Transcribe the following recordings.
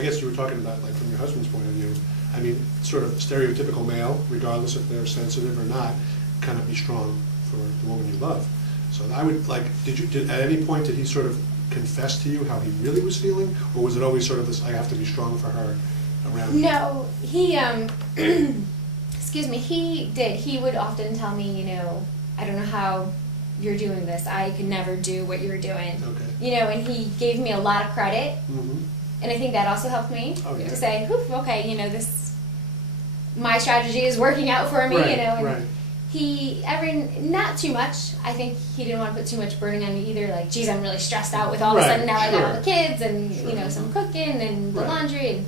I guess you were talking about, like, from your husband's point of view, I mean, sort of stereotypical male, regardless if they're sensitive or not, kind of be strong for the woman you love. So I would, like, at any point, did he sort of confess to you how he really was feeling? Or was it always sort of this, I have to be strong for her around you? No, he, excuse me, he did. He would often tell me, I don't know how you're doing this. I could never do what you're doing. Okay. And he gave me a lot of credit. Mm-hmm. And I think that also helped me Yeah. to say, okay, this, my strategy is working out for me, Right, and right. he, not too much. I think he didn't want to put too much burden on me either, like, geez, I'm really stressed out with all of a Right, sudden now I got all sure. the kids and, Sure. some cooking and the Right. laundry.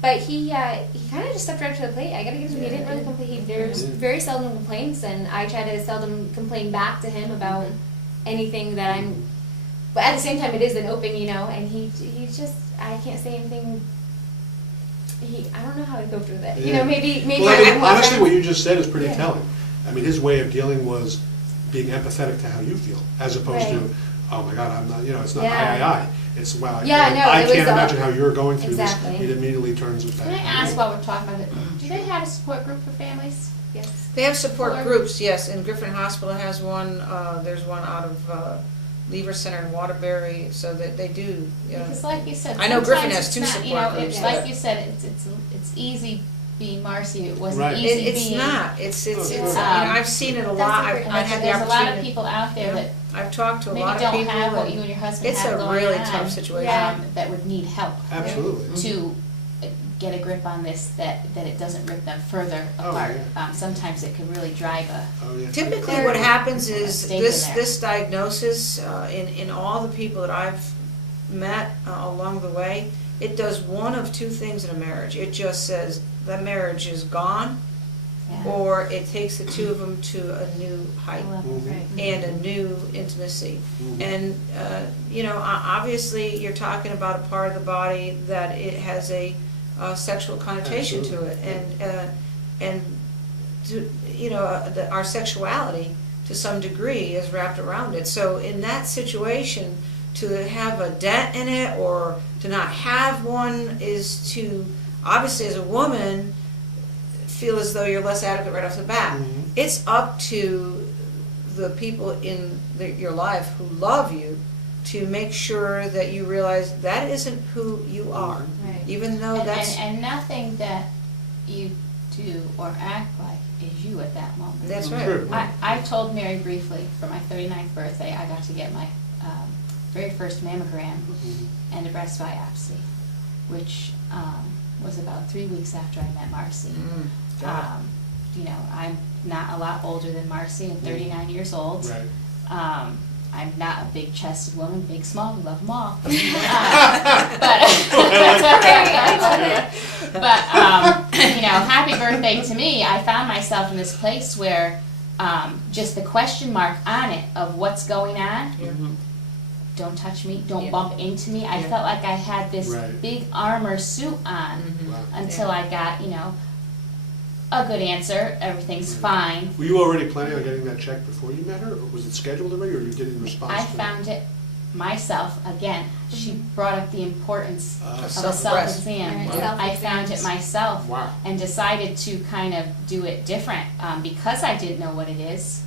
But he kind of just stepped right to the plate. I got to give him, he didn't really complain. There's very seldom complaints, and I try to seldom complain back to him about anything that I'm, but at the same time it is an open, and he just, I can't say anything. I don't know how he coped with it. Yeah. Maybe. Well, I mean, I'm honestly, friends. what you just said is pretty Yeah. telling. I mean, his way of dealing was being empathetic to how you feel, as opposed Right. to, oh my God, I'm not, it's not Yeah. I. It's, wow, Yeah, no, I it was can't all- imagine how you're going through Exactly. this. It immediately turns it back. Can I ask while we're talking about it, do they have a support group for families? Yes. They have support Or- groups, yes, and Griffin Hospital has one, there's one out of Lever Center in Waterbury, so that they do, Because like you said, I know Griffin sometimes has two it's not, support groups, it's but- like you said, it's easy being Marcy, it wasn't Right. easy It's being. not, it's, Oh, I've seen it a lot, I've had the There's a lot of opportunity, people out there that I've talked to a maybe lot of don't people. have what and you and your husband It's have a going really on, tough situation. that would need help. Absolutely. To get a grip on this, that it doesn't rip them further Oh, apart. yeah. Sometimes it can really drive a, Oh, yeah. Typically, They're what happens is stake in this there. this diagnosis in all the people that I've met along the way, it does one of two things in a marriage. It just says the marriage is gone, yeah. or it takes the two of them to a new height level, Mhm. right. and a new intimacy. Mhm. And obviously, you're talking about a part of the body that it has a sexual connotation to it, and our sexuality to some degree is wrapped around it. So in that situation, to have a dent in it or to not have one is to, obviously as a woman, feel as though you're less adequate right off the bat. Mhm. It's up to the people in your life who love you to make sure that you realize that isn't who you are, Right. even though And, that's and nothing that you do or act like is you at that moment. that's Sure. right. I told Mary briefly for my 39th birthday, I got to get my very first mammogram Mhm. and a breast biopsy, which was about 3 weeks after I met Marcy. God. I'm not a lot older than Marcy. I'm 39 years old. Right. I'm not a big-chested woman, big, small, we love them all. Happy birthday to me. I found myself in this place where just the question mark on it of what's going on, don't touch me, don't Yeah. bump into me. I Yeah. felt like I had this Right. big armor suit on Mhm. Wow. until I got, a good answer, everything's Right. fine. Were you already planning on getting that checked before you met her, or was it scheduled already, or you did it in response I to found it myself, again, she brought up the importance of a Self-breast. self-exam. Wow. I found it myself Wow. and decided to kind of do it different because I didn't know what it is.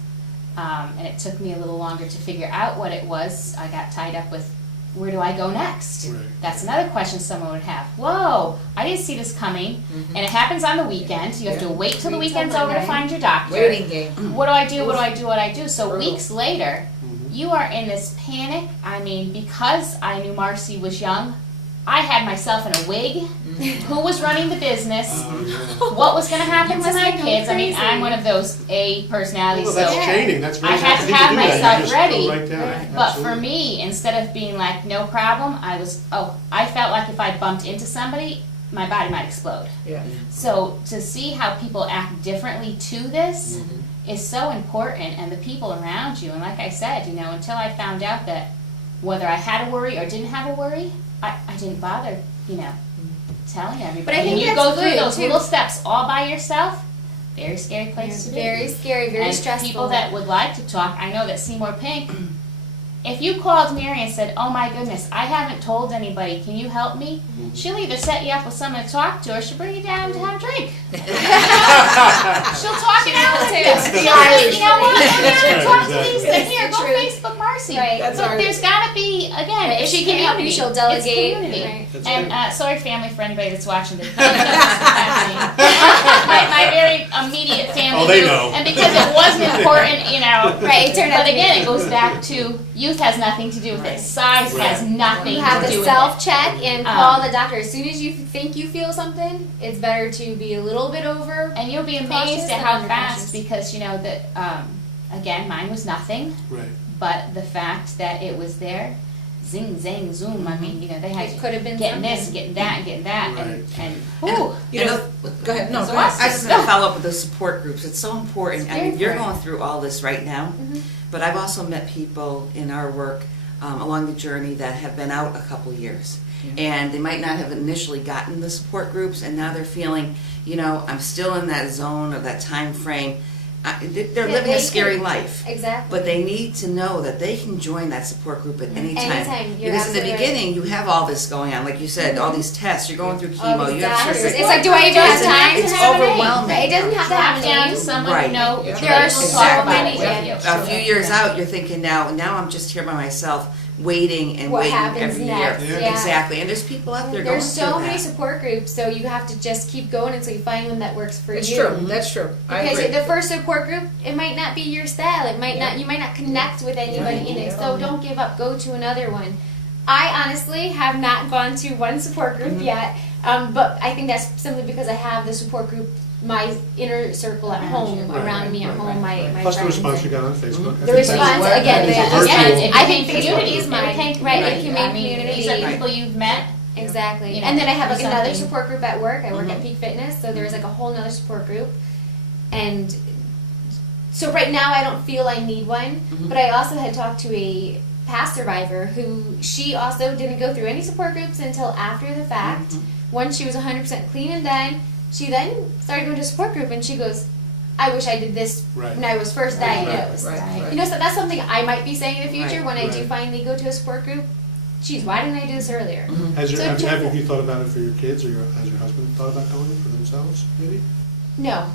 And it took me a little longer to figure out what it was. I got tied up with, where do I go next? Right. That's another question someone would have. Whoa, I didn't see this coming. And it happens on the weekend. You have to Yeah. wait till the Wait till weekend's over to Monday. find your doctor. Waiting game. What do I do? What do I do? What do I do? So Brutal. weeks later, Mhm. you are in this panic. I mean, because I knew Marcy was young, I had myself in a wig. Who was running the business? Oh, yeah. What was going to happen to Just my go kids? I mean, crazy. I'm one of those A personalities. Well, that's so training, that's very I had to easy have do that. You myself just go ready. right down. Right. But for Absolutely. me, instead of being like, no problem, I felt like if I bumped into somebody, my body might explode. Yeah. So to see how people act differently to this is so important, and the people around you. And like I said, until I found out that whether I had a worry or didn't have a worry, I didn't bother, telling everybody. But I think and you that's go through good, those too. little steps all by yourself. Very scary place to be. Very scary, very and stressful. people that would like to talk, I know that Seymour Pink, If you called Mary and said, "Oh my goodness, I haven't told anybody. Can you help me?" She'll either set you up with someone to talk to, or she'll bring you down to have a drink. She'll talk it out with you. The Irish. You know what? Go down and talk to Exactly. Lisa. Here, go True. Facebook Marcy. Right. That's Look, our- there's got to be again. Right, if It's she can help you, community. she'll It's delegate. community. Right. That's And good. sorry, family, for anybody that's watching this. my very immediate family. Oh, they knew, know. And because it wasn't important, you know. Right, it turned out But to be- again, it goes back to youth has nothing to do with it. Size has Right. nothing You have to to do with self-check it. and call the doctor. As soon as you think you feel something, it's better to be a little bit over. And you'll be Cautious amazed at and how undercautious. fast, because you know that again, mine was nothing, Right. but the fact that it was there, zing, zang, zoom. I mean, you know, they had It could have been getting this, something. getting that, and getting that, Right. and And- You know, go ahead. No, So go ahead. us- I was going to follow up with those support groups. It's so important. It's I very mean, you're important. going through all this right now, but I've also met people in our work along the journey that have been out a couple years. And they might not have initially gotten the support groups, and now they're feeling, you know, I'm still in that zone or that time frame. They're Yeah, living a they scary can. life. Exactly. But they need to know that they can join that support group at any time. Anytime, you're Because in the absolutely right. beginning, you have all this going on. Like you said, all these tests, you're going through chemo, Oh, you have doctors. surgery. It's like, do I even have It's- time it's to have a name? overwhelming. It doesn't have to have drop a down name. to someone Right. you know. Yeah. There are will so talk about many- it yeah. with you. A few years out, you're thinking now I'm just here by myself, waiting and What waiting happens every next? year. Yeah. Exactly, and there's people out there going There's through so many that. support groups, so you have to just keep going until you find one that works for It's you. true. That's true. I Because agree. the first support group, it might not be your style. It might not. You might not connect with anybody in it. So don't give up. Go to another one. I honestly have not gone to one support group yet, but I think that's simply because I have the support group, my inner circle at home, Right, around me at right, home, my Plus the friends. response you and- got on Facebook. I The think response that's- again. that is a The, virtual- again, I think It became Facebook community. is my It became right. It community. became I mean, community. these are people you've met. Exactly. You know, And then I have like do another something. support group at work. I work at Peak Fitness, so there's like a whole nother support group. And so right now I don't feel I need one, but I also had talked to a past survivor who she also didn't go through any support groups until after the fact. Once she was 100% clean and done, she then started going to a support group and she goes, I wish I did this Right. when I was first Right, diagnosed. Right. You know, so that's something I might be saying in the future Right, when I do right. finally go to a support group. Geez, why didn't I do this earlier? Has your, So have, just- have you thought about it for your kids, or has your husband thought about going for themselves, maybe? No,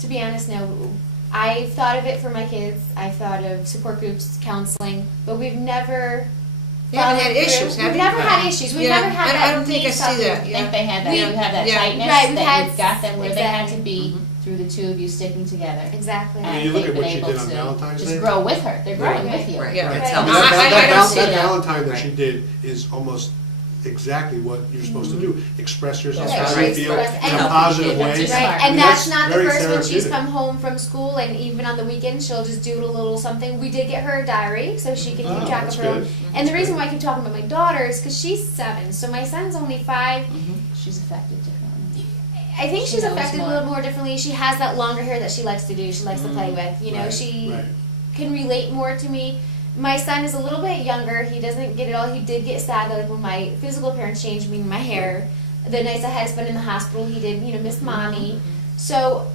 to be honest, no. I've thought of it for my kids. I've thought of support groups, counseling, but we've never. You haven't had followed through. issues, have We've you? never had Right. issues. We've Yeah, never had I that. don't think need I see something. that. I think they had that. We- You have that yeah. tightness Right, we've that had- you've got them where they had to exactly. be through the two of you sticking together. Exactly. I mean, And you look they've at what been she able did on to Valentine's just Day. grow with her. They're growing Right. with you. Right. Yeah. That's Right. how No, we- I don't see that that. Valentine that Right. she did is almost exactly what you're supposed to do. Express yourself Right. how you Right. feel Express- in a and- positive That's way. just Right, smart. and I mean, that's not the very first when she's therapeutic. come home from school, and even on the weekends, she'll just doodle a little something. We did get her a diary, so she can Oh, keep track that's of her. good. And the reason why I keep talking about my daughter is because she's 7, so my son's only 5. She's affected differently. I think She she's knows affected more. a little more differently. She has that longer hair that she likes to do. She likes to play with. You know, Right, she right. can relate more to me. My son is a little bit younger. He doesn't get it all. He did get sad like when my physical appearance changed, meaning my hair. The nights I had spent in the hospital, he did, miss mommy. So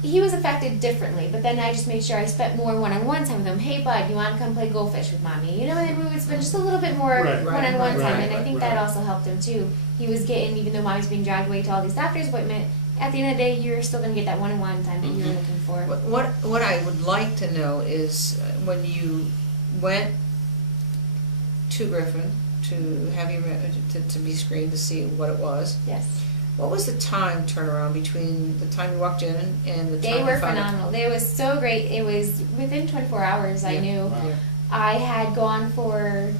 he was affected differently. But then I just made sure I spent more one-on-one time with him. Hey, bud, you want to come play goldfish with mommy? And we would spend just a little bit more Right, one-on-one right, time. And I right, think right. that also helped him too. He was getting, even though mommy's being dragged away to all these doctor's appointments, at the end of the day, you're still going to get that one-on-one time that you're looking for. What I would like to know is when you went to Griffin to have you to be screened to see what it was. Yes. What was the time turnaround between the time you walked in and the time They you were found out? phenomenal. They was so great. It was within 24 hours, I Yeah. knew. Wow. Yeah. I had gone for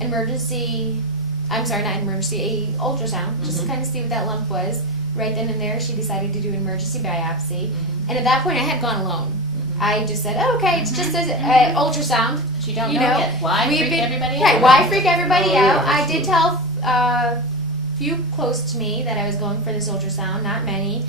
emergency, I'm sorry, not emergency, a ultrasound, just to kind of see what that lump was. Right then and there, she decided to do an emergency biopsy. And at that point, I had gone alone. I just said, oh, okay, it's just an ultrasound. But you don't You know, know, yet. Why We've freak been- everybody right, out? why freak everybody Oh, yeah, out? I that's did true. tell a few close to me that I was going for this ultrasound, not many.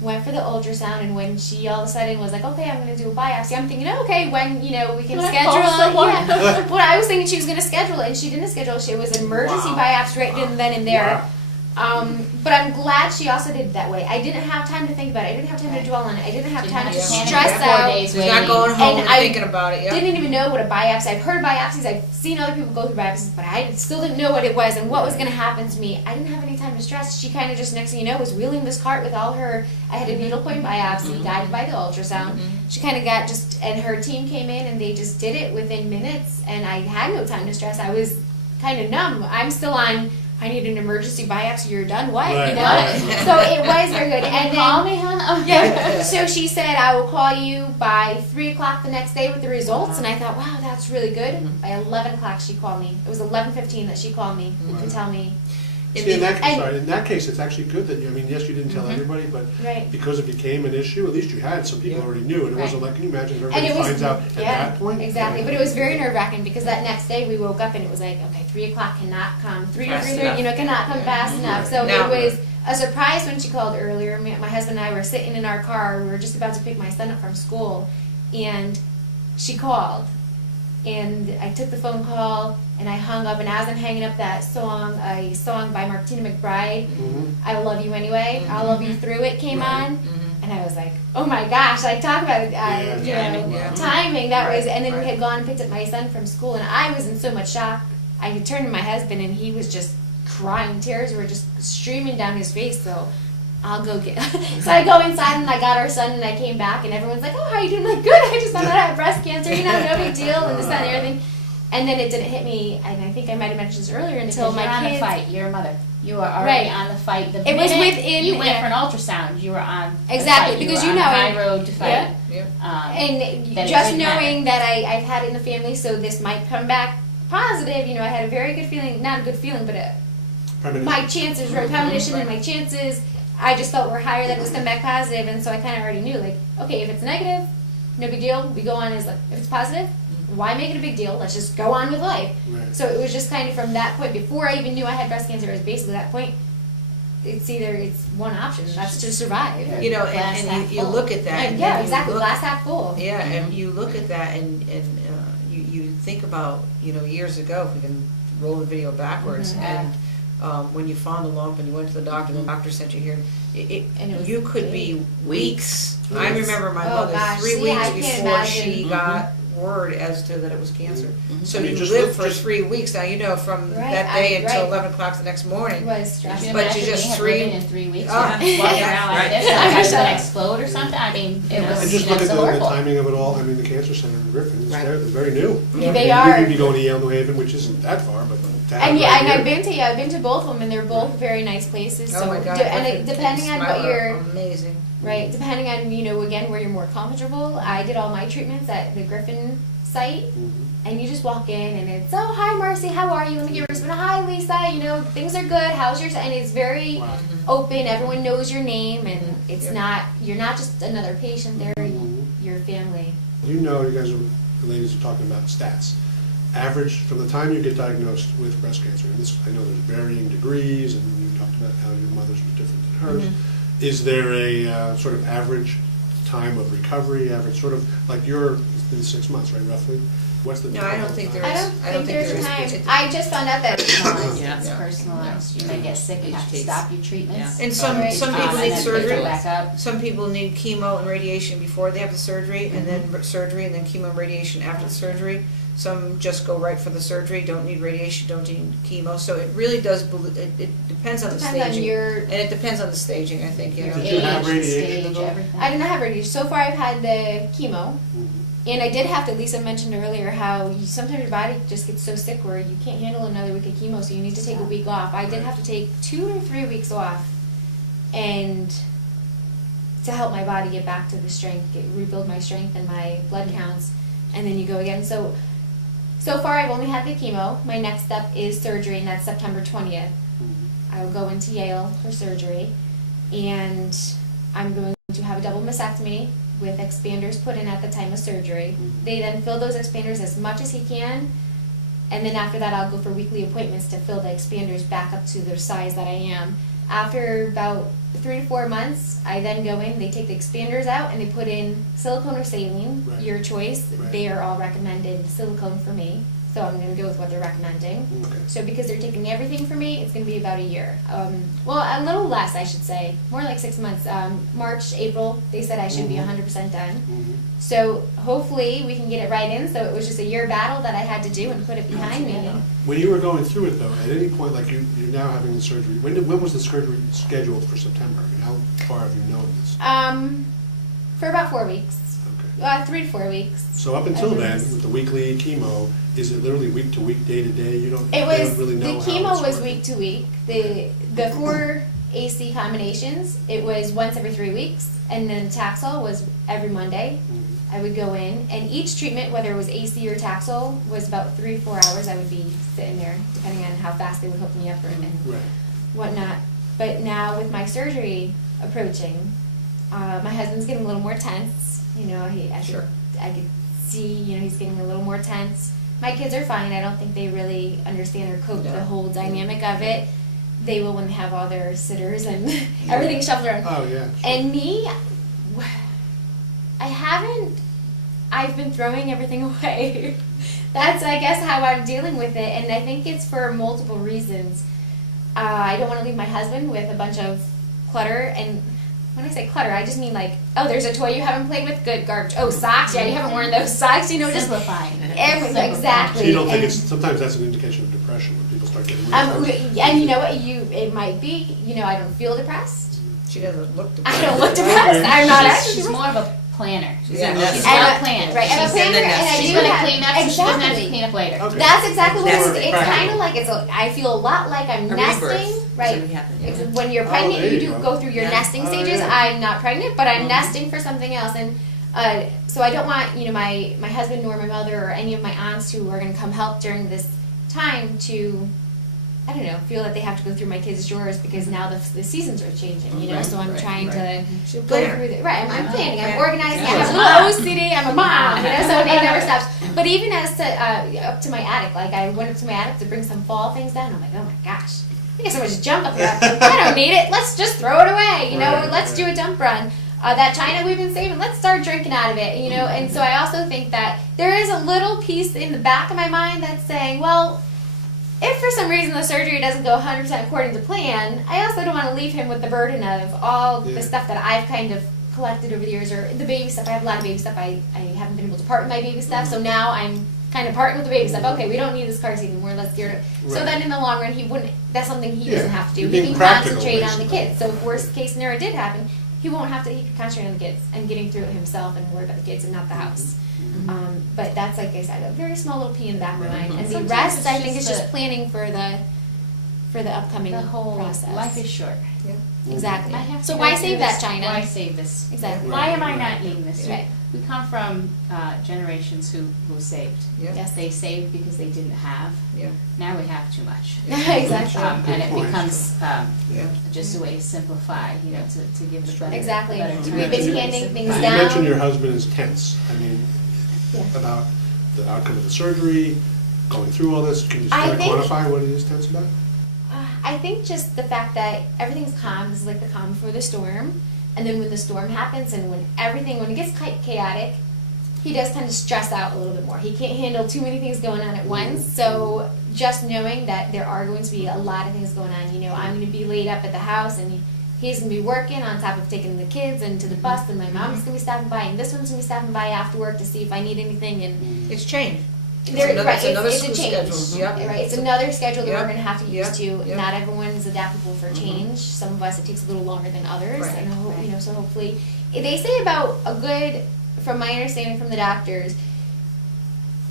Went for the ultrasound, and when she all of a sudden was like, okay, I'm going to do a biopsy, I'm thinking, okay, when, we can Can I schedule call it. someone? Yeah. Well, I was thinking she was going to schedule it, and she didn't schedule it. It was an emergency Wow. biopsy right then and there. Wow. But I'm glad she also did it that way. I didn't have time to think about it. I didn't have time to dwell on it. I didn't have time to Panic stress for 4 out. days She's not waiting. going home and I thinking about it. Yeah. Didn't even know what a biopsy. I've heard of biopsies. I've seen other people go through biopsies, but I still didn't know what it was and what was going to happen to me. I didn't have any time to stress. She kind of just, next thing you know, was wheeling this cart with all her. I had a needle point biopsy guided by the ultrasound. She kind of got just, and her team came in and they just did it within minutes, and I had no time to stress. I was kind of numb. I'm still on. I need an emergency biopsy. You're done. What? Right, You know. right. So it was very good. And then Call me, huh? yeah. So she said, I will call you by 3 o'clock the next day with the results. And I thought, wow, that's really good. By 11 o'clock, she called me. It was 11:15 that she called me to tell me. See, in that, And- sorry, in that case, it's actually good that you, I mean, yes, you didn't tell everybody, but Right. because it became an issue, at least you had some people Yeah. already knew, and it wasn't Right. like, can you imagine if And everybody it was, finds out at that point? exactly. Yeah. But it was very nerve-wracking because that next day we woke up and it was like, okay, 3 o'clock cannot come. 3 or Fast 3:30, enough. you know, cannot come fast enough. So No. it was a surprise when she called earlier. My husband and I were sitting in our car. We were just about to pick my son up from school, and she called. And I took the phone call and I hung up. And as I'm hanging up that song, a song by Martina McBride, Mhm. "I Will Love You Anyway," "I'll Love You Through It" came Right. on. And I was like, oh my gosh, like talk about Yeah, you timing, know, yeah. timing. That Right, was, and then we right. had gone and picked up my son from school, and I was in so much shock. I had turned to my husband, and he was just crying. Tears were just streaming down his face. So I'll go get. So I go inside and I got our son, and I came back, and everyone's like, oh, how you doing? I'm like, good. I just found out I had breast cancer. You know, no big deal, and this that, and everything. And then it didn't hit me, and I think I might have mentioned this earlier, until Because my you're on kids. the fight. You're a mother. You are already Right. on the fight. The It was minute within- you went for an ultrasound, you were on the Exactly, fight. because you you were know, on the and- high road to fight. Yeah. Yeah. And Then it just didn't matter. knowing that I've had it in the family, so this might come back positive. You know, I had a very good feeling, not a good feeling, but Premonition. my chances, right, premonition, and my chances, I just felt were higher that it was come back positive, and so I kind of already knew, like, okay, if it's negative, no big deal. We go on as like, if it's positive, why make it a big deal? Let's just go on with life. Right. So it was just kind of from that point, before I even knew I had breast cancer, it was basically that point. It's one option, that's to survive. You know, Glass and half you full. look at that. And and yeah, then you exactly. look- Glass half full. Yeah, and you look at that and you think about, you know, years ago, if we can roll the video backwards, Mhm. and when you found the lump and you went to the doctor, the doctor sent you here, And it was you could be weeks. I Weeks. remember my Oh, mother gosh, 3 see, weeks I can't before imagine. she got word as to that it was cancer. So I mean, you just lived look- for just- 3 weeks. Now, you know, from Right, that day until right. 11 o'clock the next It morning. was Could stressful. you But imagine you just me had three- living in 3 weeks? Oh, walking yeah, around like right. this, I like I was know. gonna explode or something. I mean, it was And just you know, look at so the horrible. timing of it all. I mean, the cancer center in Griffin is Right. there, it's very new. Yeah, they I mean, are. You'd be going to Yale, New Haven, which isn't that far, but to have And yeah, right and here- I've been to both of them, and they're both very nice places. Oh So, my God. and it, depending on what you're, Amazing. right, depending on, you know, again, where you're more comfortable. I did all my treatments at the Griffin site, Mhm. and you just walk in, and it's, oh, hi, Marcy, how are you? Let me give you a response. Hi, Lisa, you know, things are good. How's yours? And it's very Wow. open. Everyone knows your name, and it's Yeah. not, you're not just another patient there, Mhm. your family. You know, you guys are, the ladies are talking about stats. Average, from the time you get diagnosed with breast cancer, and this, I know there's varying degrees, and you talked about how your mother's was different than hers. Is there a sort of average time of recovery, average sort of, like you're, it's been 6 months, right, roughly? What's the No, I don't typical think time? there I is. don't think there's a there time. is. It- I just found out that Yeah. It's personalized. You may get sick and have to stop your treatments. And some Right. some and people then need pick it surgery. back up. Some people need chemo and radiation before they have the surgery, and then surgery, and then chemo and radiation after the surgery. Some just go right for the surgery, don't need radiation, don't need chemo. So it really does. It depends on the depends on staging, your. and it depends on the staging. I think you know. Did you have Age, radiation stage, at all? everything. I did not have radiation. So far, I've had the chemo, Mhm. and I did have to. Lisa mentioned earlier how sometimes your body just gets so sick where you can't handle another week of chemo, so you need to take a week off. I did have to take 2 or 3 weeks off, and to help my body get back to the strength, rebuild my strength and my blood counts, and then you go again. So far, I've only had the chemo. My next step is surgery, and that's September 20th. Mhm. I will go into Yale for surgery, and I'm going to have a double mastectomy with expanders put in at the time of surgery. Mhm. They then fill those expanders as much as he can, and then after that I'll go for weekly appointments to fill the expanders back up to the size that I am. After about 3 to 4 months, I then go in, they take the expanders out, and they put in silicone or saline, Right. your choice. Right. They are all recommended silicone for me. So I'm going to go with what they're recommending. Okay. So because they're taking everything from me, it's going to be about a year. Well, a little less, I should say. More like 6 months. March, April, they said I should be 100% done. So hopefully we can get it right in. So it was just a year battle that I had to do and put it behind me. When you were going through it though, at any point, like you're now having the surgery, when was the surgery scheduled for September? I mean, how far have you known this? For about 4 weeks. Okay. 3 to 4 weeks. So up until then, Every- with the weekly chemo, is it literally week to week, day to day? You don't. It they was don't really the know how chemo it's was working? week to week. The 4 AC combinations, it was once every 3 weeks, and then Taxol was every Monday. I would go in, and each treatment, whether it was AC or Taxol, was about 3 to 4 hours. I would be sitting there, depending on how fast they would hook me up and Right. whatnot. But now with my surgery approaching, my husband's getting a little more tense. You know, I could see, you know, he's getting a little more tense. My kids are fine. I don't think they really understand or cope the whole dynamic of it. They will when they have all their sitters and everything shuffled around. Oh yeah. Sure. And me, I've been throwing everything away. That's, I guess, how I'm dealing with it. And I think it's for multiple reasons. I don't want to leave my husband with a bunch of clutter. And when I say clutter, I just mean like, oh, there's a toy you haven't played with? Good, garbage. Oh, socks? Yeah, you haven't worn those socks? You know, just Simplifying. Exactly. So you don't think And- sometimes that's an indication of depression when people start getting and you know what? It might be. You know, I don't feel depressed. She doesn't look I don't look depressed. I'm not actually. She's more of a planner. She's Yeah. a nest. She's I'm well a- planned. right, I'm a She's in planner, the and I nest. do She's going to have- clean up so she doesn't have to exactly. clean up later. Okay. That's exactly what That's it is. It's practical. kind of like I feel a lot like I'm A nesting, rebirth. right? Something happened, yeah. It's when you're Oh, pregnant, there you you do go. go through your Yeah. nesting Oh, stages. yeah. I'm not pregnant, but I'm Mhm. nesting for something else, and so I don't want my husband nor my mother or any of my aunts who are going to come help during this time to, I don't know, feel that they have to go through my kids' drawers because now the seasons are changing, you know. Right, so I'm right, trying to She's a go planner. through the right. I'm planning. I'm Yeah. organizing. Yeah. I have a little OCD. I'm a mom, you know. So it never stops. But even as to up to my attic, like I went up to my attic to bring some fall things down. I'm like, oh my gosh, I got so much junk up here. I don't need it. Let's just throw it away, you know. Right, Let's do a dump run. That china we've been saving, let's start drinking out of it, you know. And so I also think that there is a little piece in the back of my mind that's saying, well, if for some reason the surgery doesn't go 100% according to plan, I also don't want to leave him with the burden of all Yeah. the stuff that I've kind of collected over the years, or the baby stuff. I have a lot of baby stuff. I haven't been able to part with my baby stuff, so now I'm kind of parting with the baby stuff. Okay, we don't need this car seat anymore. Let's get rid of it. So Right. then in the long run, he wouldn't. That's something he Yeah. doesn't have to do. You're He being can practical, concentrate on the basically. kids. So if worst case scenario did happen, he won't have to. He could concentrate on the kids and getting through it himself and worry about the kids and not the house. But that's, like I said, a very small little pea in the back of my mind. And the Sometimes rest, it's I think, just is just the- planning for the upcoming The whole process. life is short. Exactly. I have to So go why through save that this. china? Why save this? Exactly. Why am I Right. not eating this? Right. We come from generations who saved. Yeah. Yes. They saved because they didn't have. Yeah. Now we have too much. Exactly. And it Good point. becomes Yeah. just a way to simplify, you know, to give it a better, Exactly. better We've term. been To handing simplify. things You down. mentioned your husband is tense. I mean, Yeah. about the outcome of the surgery, going through all this. Can you I kind of think- quantify what he is tense about? I think just the fact that everything's calm. This is like the calm before the storm. And then when the storm happens and when it gets quite chaotic, he does tend to stress out a little bit more. He can't handle too many things going on at once. So just knowing that there are going to be a lot of things going on, you know, I'm going to be laid up at the house and he's going to be working on top of taking the kids and to the bus, and my mom's going to be stopping by and this one's going to be stopping by after work to see if I need anything. And It's changed. there, another- right, it's another it's a school change. schedule. Yep. Right, it's another schedule that Yep. we're going to have to use Yep. to. Yep. Not everyone is adaptable for change. Some of us it takes a little longer than others, Right. and you know, so hopefully, they say about a good, from my understanding from the doctors,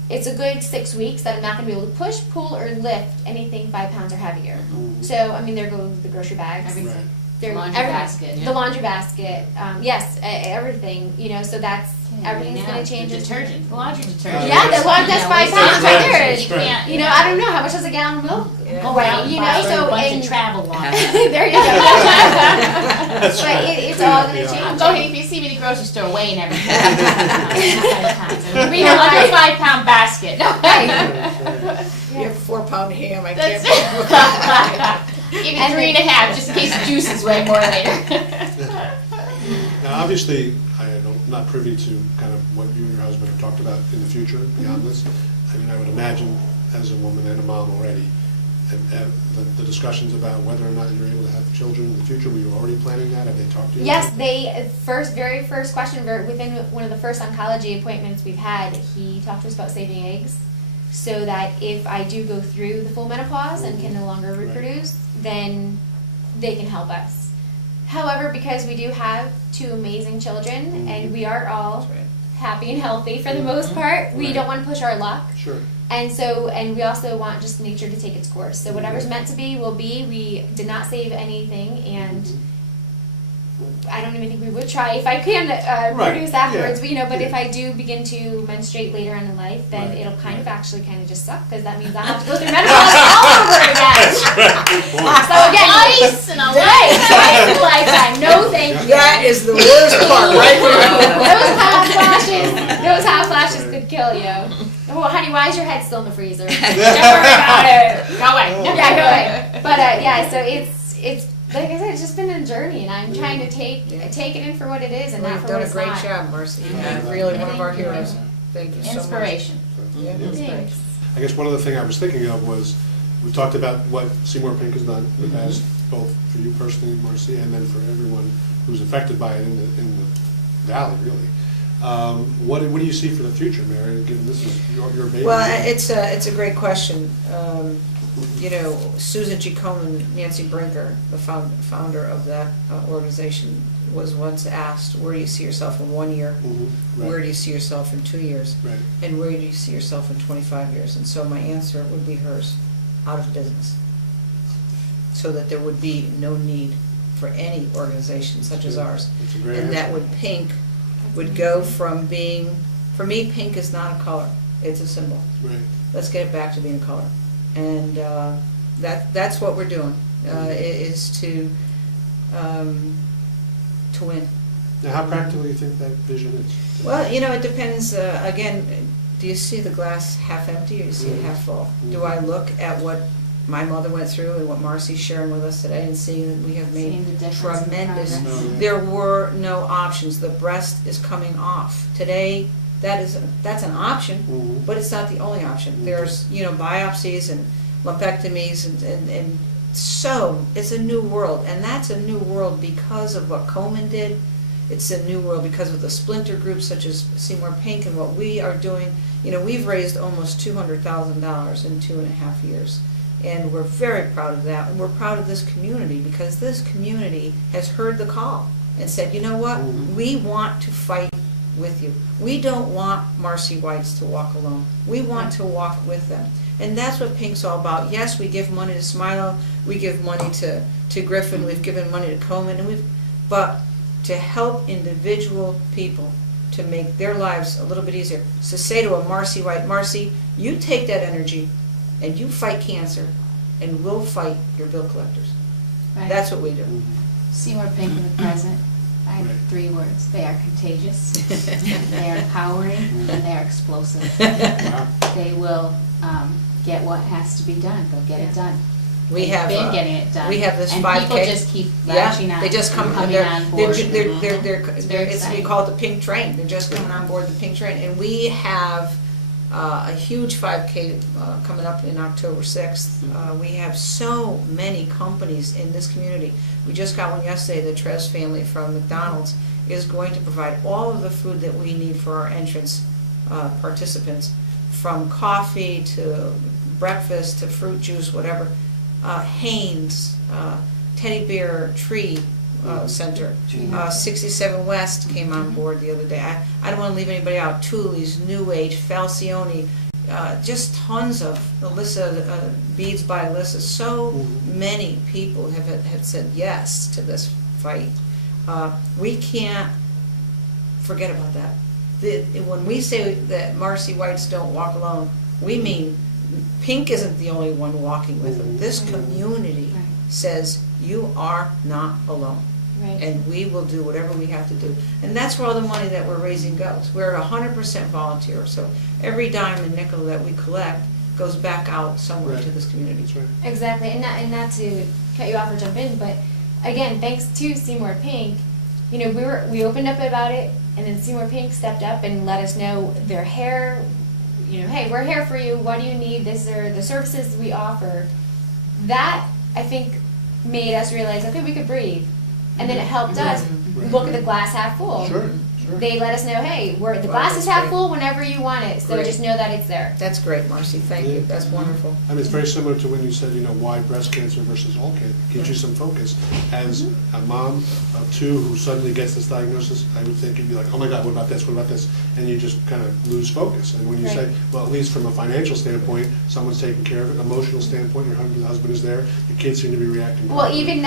it's a good 6 weeks that I'm not going to be able to push, pull, or lift anything 5 pounds or heavier. So I mean, there goes the grocery bags. Everything. Right. There- Laundry everything. basket. The laundry basket. Yes, everything. You know, so that's everything's Now, going to change. The in- detergent, the laundry detergent. Yeah, the laundry, that's 5 pounds right there. You can't, You know, I don't know how much does a gallon of milk Yeah. go weigh, around you and know, buy so a bunch and- of travel laundry. there you go. That's But right. it's all going Yeah. to change. I'm going, if you see me in the grocery store weighing everything. We have like a 5 pound basket. You have a 4 pound ham. I That's can't. Even 3.5, just in case the juices weigh more later. Now, obviously, I'm not privy to kind of what you and your husband have talked about in the future beyond this. I mean, I would imagine as a woman and a mom already. And the discussions about whether or not you're able to have children in the future, were you already planning that? Have they talked to you? Yes, about they very first question within one of the first oncology appointments we've had, he talked to us about saving eggs, so that if I do go through the full menopause and can no longer Right. reproduce, then they can help us. However, because we do have 2 amazing children and we are all That's right. happy and healthy for the most part, we Right. don't want to push our luck. that? Sure. And we also want just nature to take its course. So whatever's Mhm. meant to be will be. We did not save anything, and I don't even think we would try if I can Right, produce afterwards. yeah, But if yeah. I do begin to menstruate later on in life, then Right, it'll kind of right. actually kind of just suck, because that means I have to go through menopause all over again. Good point. So again, Twice in a twice in a lifetime. No, thank you. That is the worst part, right Those hot flashes could kill you. Oh, honey, why is your head still in the freezer? Don't worry about it. Go away. Oh. Yeah, go away. But yeah, so it's like I said, it's just been a journey, and I'm trying to take it in for what it is, and Well, not you've for what done a it's great not. job, Marcy. Yeah. You're really one of our Thank you. heroes. Thank you so much. Inspiration. Yeah, Yeah. that's great. Thanks. I guess one other thing I was thinking of was, we talked about what Seymour Pink has done, as both for you personally, Marcy, and then for everyone who's affected by it in the valley, really. What do you see for the future, Mary, given this is your baby? Well, it's a great question. You know, Susan G. Komen, Nancy Brinker, the founder of that organization, was once asked, where do you see yourself in 1 year? Mhm, right. Where do you see yourself in 2 years? Right. And where do you see yourself in 25 years? And so my answer would be hers, out of business. So that there would be no need for any organization such as ours. That's a great And that answer. would, pink would go from being, for me, pink is not a color, it's a symbol. Right. Let's get it back to being a color. And that's what we're doing, is to win. Now, how practical do you think that vision is? Well, you know, it depends, again, do you see the glass half empty or do you see it half full? Do I look at what my mother went through and what Marcy's sharing with us today and seeing that we have Seeing the made difference in tremendous, progress. No, yeah. there were no options. The breast is coming off. Today, that's an option, Mhm. but it's not the only option. Mhm. There's, you know, biopsies and lumpectomies and so it's a new world. And that's a new world because of what Komen did. It's a new world because of the splinter groups such as Seymour Pink and what we are doing. You know, we've raised almost $200,000 in 2.5 years. And we're very proud of that. And we're proud of this community because this community has heard the call and said, you know what, Mhm. we want to fight with you. We don't want Marcy Whites to walk alone. We want to walk with them. And that's what Pink's all about. Yes, we give money to Smilo, we give money to Griffin, we've given money to Komen, and but to help individual people to make their lives a little bit easier. So say to a Marcy White, Marcy, you take that energy and you fight cancer, and we'll fight your bill collectors. Right. That's what we do. Mhm. Seymour Pink in the present. I have Right. 3 words. They are contagious, they are empowering, and they are explosive. Wow. They will get what has to be done. They'll get it done. We They've have been getting it done. we have this and 5K. people just keep latching on. They just come coming they're, on they're, board. they're, It's very we exciting. call it the pink train. They're just coming on board the pink train. And we have a huge 5K coming up in October 6th. We have so many companies in this community. We just got one yesterday. The Trez family from McDonald's is going to provide all of the food that we need for our entrance participants, from coffee to breakfast to fruit juice, whatever. Hanes, Teddy Bear Tree Center, 67 West came on board the other day. I don't want to leave anybody out. Tooley's, New Age, Falcione, just tons of Alyssa, Beads by Alyssa. So many people have said yes to this fight. We can't forget about that. When we say that Marcy Whites don't walk alone, we mean Pink isn't the only one walking with them. This community Right. says you are not alone. Right. And we will do whatever we have to do. And that's where all the money that we're raising goes. We're at 100% volunteer, so every dime and nickel that we collect goes back out somewhere Right. to this community. That's right. Exactly, and not to cut you off or jump in, but again, thanks to Seymour Pink, you know, we opened up about it, and then Seymour Pink stepped up and let us know their hair, hey, we're here for you. What do you need? These are the services we offer. That, I think, made us realize, okay, we could breathe. And then it helped us look at the glass half full. Sure. They let us know, hey, the Wow, glass is that's half great. full whenever you want it. So Great. just know that it's there. That's great, Marcy, thank you, that's wonderful. I mean, it's very similar to when you said, why breast cancer versus all cancer. Gives you some focus. As a mom of 2 who suddenly gets this diagnosis, I would think you'd be like, oh my God, what about this, what about this? And you just kind of lose focus. And when you say, well, at least from a financial standpoint, someone's taking care of it, emotional standpoint, your husband is there, the kids seem to be reacting. Well, even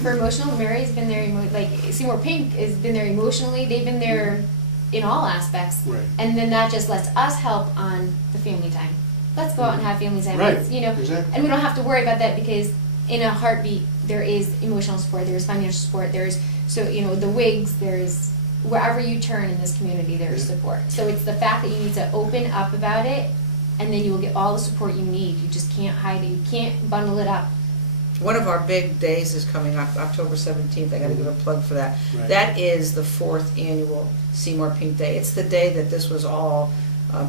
for emotional, Mary's been there, like Seymour Pink has been there emotionally. They've been there in all aspects. Right. And then that just lets us help on the family time. Let's go out and have family time. Right. It's, Exactly. And we don't have to worry about that because in a heartbeat, there is emotional support, there's financial support, there's, the wigs, there's, wherever you turn in this community, there's support. So it's the fact that you need to open up about it, and then you will get all the support you need. You just can't hide it. You can't bundle it up. One of our big days is coming up, October 17th. I got to give a plug for that. Right. That is the 4th annual Seymour Pink Day. It's the day that this was all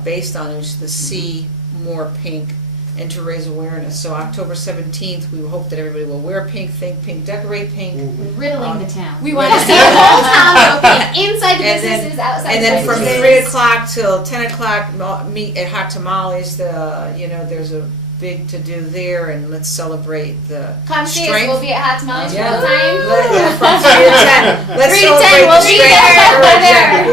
based on. It was the See More Pink, and to raise awareness. So October 17th, we hope that everybody will wear pink, think pink, decorate pink. Riddling the town. We want to see the whole town open, inside the businesses, outside And the then from businesses. 3 o'clock till 10 o'clock, meet at Hot Tamales. There's a big to do there, and let's celebrate the Come see us. strength. We'll be at Hot Tamales Yeah. full time. From 3 to 10. Let's 3 to 10, celebrate we'll the be strength there. and courage. There.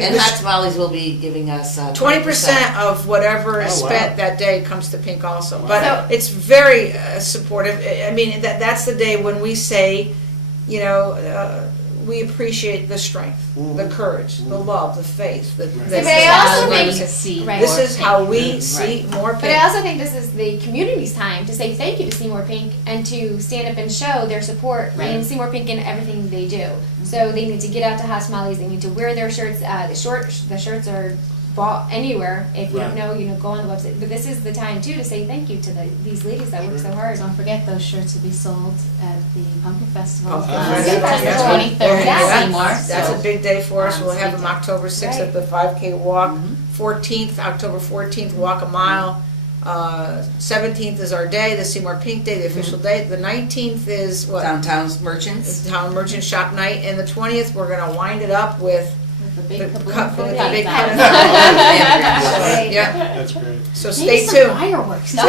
Yeah. And Hot Tamales will be giving us 20% of whatever is Oh, wow. spent that day comes to Pink also. Wow. But So- it's very supportive. I mean, that's the day when we say, we appreciate the strength, the courage, the love, the faith. Right. But I also think- Right. This is how we Right. see more But I Pink. also think this is the community's time to say thank you to Seymour Pink and to stand up and show their support in Seymour Pink in everything they do. So they need to get out to Hot Tamales. They need to wear their shirts. The shirts are bought anywhere. If you don't Right. know, go on the website. But this is the time too to say thank you to these ladies that work so hard. Don't forget those shirts will be sold at the Pumpkin Festival Pumpkin on Festival. September Yeah. 23rd Yeah. in Seymour. That's a So big day for us. Um, We'll have big them day. October 6th Right. at the 5K walk. 14th, October 14th, walk a mile. 17th is our day, the Seymour Pink Day, the official day. The 19th is what? Downtown's merchants. It's Town Merchant Shop Night. And the 20th, we're going to wind it up with with the big the kaboom cut- for with the the big outside. Right. yeah. That's great. So Maybe stay some tuned. fireworks. No.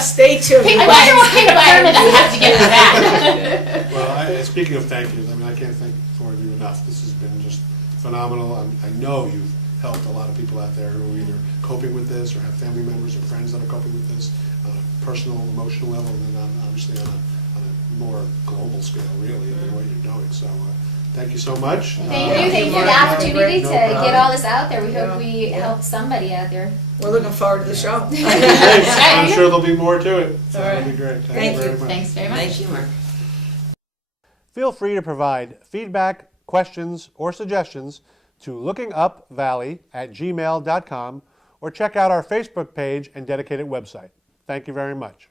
Stay tuned. Pink flags. Pink flags. I have to get to that. Well, speaking of thank yous, I can't thank for you enough. This has been just phenomenal. I know you've helped a lot of people out there who are either coping with this or have family members or friends that are coping with this on a personal, emotional level, and then obviously on a more global scale, really, than what you're doing. So thank you so much. Thank you for the Mark. opportunity No to problem. get all this out there. We Yeah. hope we Yeah. helped somebody out there. We're looking forward to the show. Thanks. I'm sure there'll be more to it. So All right. it'll be great. Thank you very you. much. Thanks very much. Thank you, Mark. Feel free to provide feedback, questions, or suggestions to lookingupvalley@gmail.com or check out our Facebook page and dedicated website. Thank you very much.